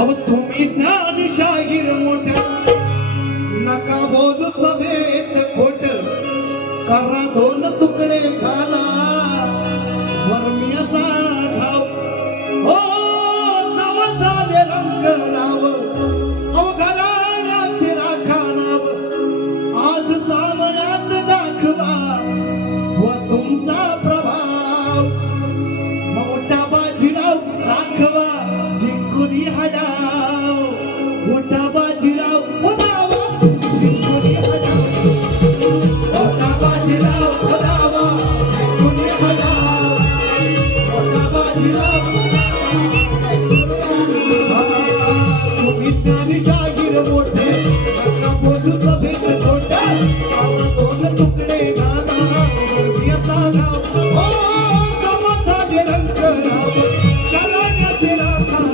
अहो तुम्ही ज्ञानशाहीर मोठ्या नका बोलू सभेत खोट करा दोन तुकडे घाला वर्मी असा धाव हो जव झाले रंग राव अहो घराण्याचे राखा नाव आज सामन्यात दाखवा व तुमचा प्रभाव मोठा बाजीराव राखवा जिंकुनी हडाव मोठा बाजीराव उदावा जिंकुनी हडाव मोठा बाजीराव उदावा जिंकुनी हडाव मोठा बाजीराव तुम्ही ज्ञानशाहीर